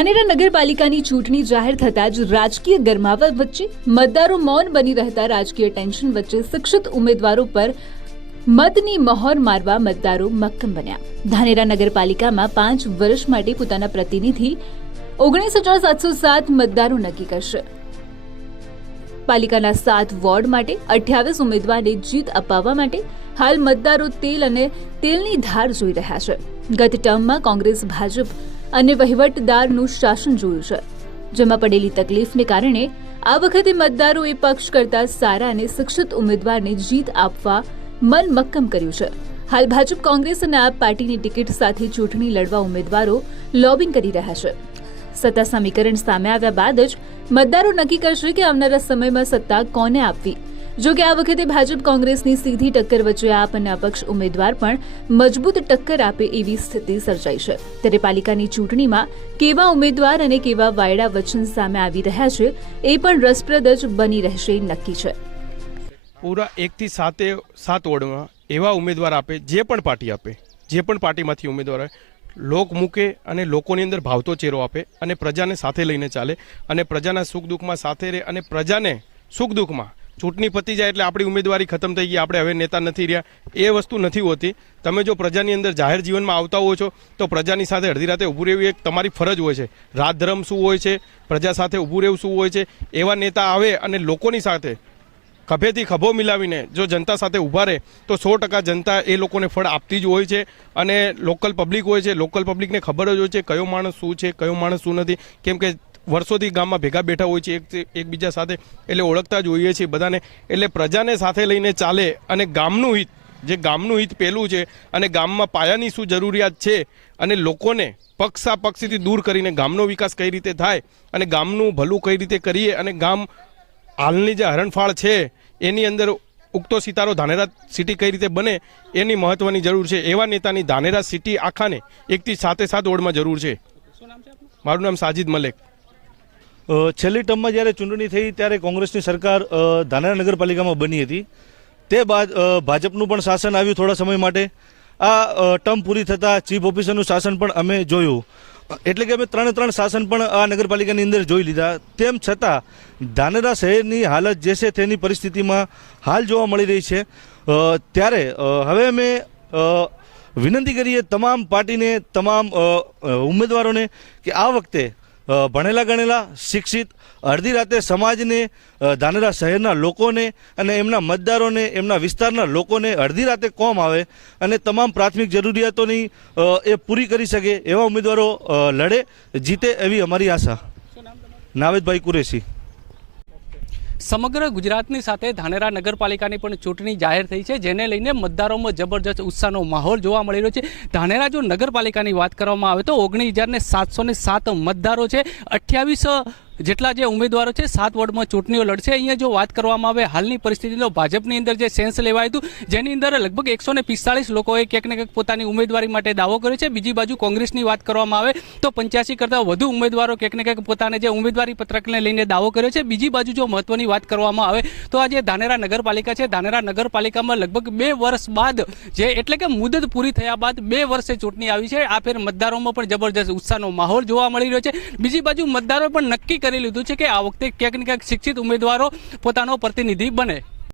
ધાનેરા નગરપાલિકાની ચૂંટણી જાહેર થતાં જ રાજકીય ગરમાવા વચ્ચે મતદારો મૌન બની રહેતા રાજકીય ટેન્શન વચ્ચે શિક્ષિત ઉમેદવારો પર મતની મહોર મારવા મતદારો મક્કમ બન્યા. ધાનેરા નગરપાલિકામાં 5 વર્ષ માટે પોતાના પ્રતિનિધિ 19,707 મતદારો નક્કી કરશે. પાલિકાના 7 વોર્ડ માટે 28 ઉમેદવારને જીત અપાવવા માટે હાલ મતદારો તેલ અને તેલની ધાર જોઈ રહ્યા છે. ગત ટર્મમાં કોંગ્રેસ, ભાજપ અને વહીવટદારનું શાસન જોયું છે, જેમાં પડેલી તકલીફને કારણે આ વખતે મતદારોએ પક્ષ કરતા સારા અને શિક્ષિત ઉમેદવારને જીત આપવા મન મક્કમ કર્યું છે. હાલ ભાજપ, કોંગ્રેસ અને આપ પાર્ટીની ટિકિટ સાથે ચૂંટણી લડવા ઉમેદવારો લોબિંગ કરી રહ્યા છે. સત્તા સમીકરણ સામે આવ્યા બાદ જ મતદારો નક્કી કરશે કે આવનારા સમયમાં સત્તા કોને આપવી. જો કે આ વખતે ભાજપ કોંગ્રેસની સીધી ટક્કર વચ્ચે આપ અને અપક્ષ ઉમેદવાર પણ મજબૂત ટક્કર આપે એવી સ્થિતિ સર્જાઈ છે. ત્યારે પાલિકાની ચૂંટણીમાં કેવા ઉમેદવાર અને કેવા વાયડા વચન સામે આવી રહ્યા છે એ પણ રસપ્રદ જ બની રહેશે નક્કી છે. પૂરા 1 થી 7 વોર્ડમાં એવા ઉમેદવાર આપે, જે પણ પાર્ટી આપે, જે પણ પાર્ટીમાંથી ઉમેદવાર આવે, લોક મૂકે અને લોકોની અંદર ભાવતો ચહેરો આપે અને પ્રજાને સાથે લઈને ચાલે અને પ્રજાના સુખ દુઃખમાં સાથે રહે અને પ્રજાને સુખ દુઃખમાં ચૂંટણી પતી જાય એટલે આપણી ઉમેદવારી ખતમ થઈ ગઈ, આપણે હવે નેતા નથી રહ્યા, એ વસ્તુ નથી હોતી. તમે જો પ્રજાની અંદર જાહેર જીવનમાં આવતા હો છો તો પ્રજાની સાથે અડધી રાતે ઊભું રહેવું એક તમારી ફરજ હોય છે. રાતધર્મ શું હોય છે, પ્રજા સાથે ઊભું રહેવું શું હોય છે, એવા નેતા આવે અને લોકોની સાથે ખભેથી ખભો મિલાવીને જો જનતા સાથે ઊભા રહે તો 100% જનતા એ લોકોને ફળ આપતી જ હોય છે. અને લોકલ પબ્લિક હોય છે, લોકલ પબ્લિકને ખબર જ હોય છે કયો માણસ શું છે, કયો માણસ શું નથી, કેમ કે વર્ષોથી ગામમાં ભેગા બેઠા હોય છે એકબીજા સાથે, એટલે ઓળખતા જ હોઈએ છીએ બધાને. એટલે પ્રજાને સાથે લઈને ચાલે અને ગામનું હિત, જે ગામનું હિત પહેલું છે અને ગામમાં પાયાની શું જરૂરિયાત છે અને લોકોને પક્ષાપક્ષીથી દૂર કરીને ગામનો વિકાસ કઈ રીતે થાય અને ગામનું ભલું કઈ રીતે કરીએ અને ગામ હાલની જે હરણફાળ છે એની અંદર ઉગતો સિતારો ધાનેરા સિટી કઈ રીતે બને એની મહત્વની જરૂર છે. એવા નેતાની ધાનેરા સિટી આખાને 1 થી 7 વોર્ડમાં જરૂર છે. મારું નામ સાજિદ મલેક. છેલ્લી ટર્મમાં જ્યારે ચૂંટણી થઈ ત્યારે કોંગ્રેસની સરકાર ધાનેરા નગરપાલિકામાં બની હતી. તે બાદ ભાજપનું પણ શાસન આવ્યું થોડા સમય માટે. આ ટર્મ પૂરી થતાં ચીફ ઓફિસરનું શાસન પણ અમે જોયું. એટલે કે અમે 3 શાસન પણ આ નગરપાલિકાની અંદર જોઈ લીધા. તેમ છતાં ધાનેરા શહેરની હાલત જે છે તેની પરિસ્થિતિમાં હાલ જોવા મળી રહી છે. ત્યારે હવે અમે વિનંતી કરીએ તમામ પાર્ટીને, તમામ ઉમેદવારોને કે આ વખતે ભણેલા ગણેલા, શિક્ષિત, અડધી રાતે સમાજને, ધાનેરા શહેરના લોકોને અને એમના મતદારોને, એમના વિસ્તારના લોકોને અડધી રાતે કોમ આવે અને તમામ પ્રાથમિક જરૂરિયાતોની એ પૂરી કરી શકે એવા ઉમેદવારો લડે, જીતે એવી અમારી આશા. નાવેદભાઈ કુરેશી. સમગ્ર ગુજરાતની સાથે ધાનેરા નગરપાલિકાની પણ ચૂંટણી જાહેર થઈ છે, જેને લઈને મતદારોમાં જબરજસ્ત ઉત્સાહનો માહોલ જોવા મળી રહ્યો છે. ધાનેરા જો નગરપાલિકાની વાત કરવામાં આવે તો 19,707 મતદારો છે, 28 જેટલા જે ઉમેદવારો છે 7 વોર્ડમાં ચૂંટણીઓ લડશે. અહીંયા જો વાત કરવામાં આવે હાલની પરિસ્થિતિનો, ભાજપની અંદર જે સેન્સ લેવાયું હતું જેની અંદર લગભગ 145 લોકોએ ક્યાંક ને ક્યાંક પોતાની ઉમેદવારી માટે દાવો કર્યો છે. બીજી બાજુ કોંગ્રેસની વાત કરવામાં આવે તો 85 કરતાં વધુ ઉમેદવારો ક્યાંક ને ક્યાંક પોતાને જે ઉમેદવારી પત્રકને લઈને દાવો કર્યો છે. બીજી બાજુ જો મહત્વની વાત કરવામાં આવે તો આ જે ધાનેરા નગરપાલિકા છે, ધાનેરા નગરપાલિકામાં લગભગ 2 વર્ષ બાદ જે એટલે કે મુદત પૂરી થયા બાદ 2 વર્ષે ચૂંટણી આવી છે. આ ફેર મતદારોમાં પણ જબરજસ્ત ઉત્સાહનો માહોલ જોવા મળી રહ્યો છે. બીજી બાજુ મતદારોએ પણ નક્કી કરી લીધું છે કે આ વખતે ક્યાંક ને ક્યાંક શિક્ષિત ઉમેદવારો પોતાનો પ્રતિનિધિ બને.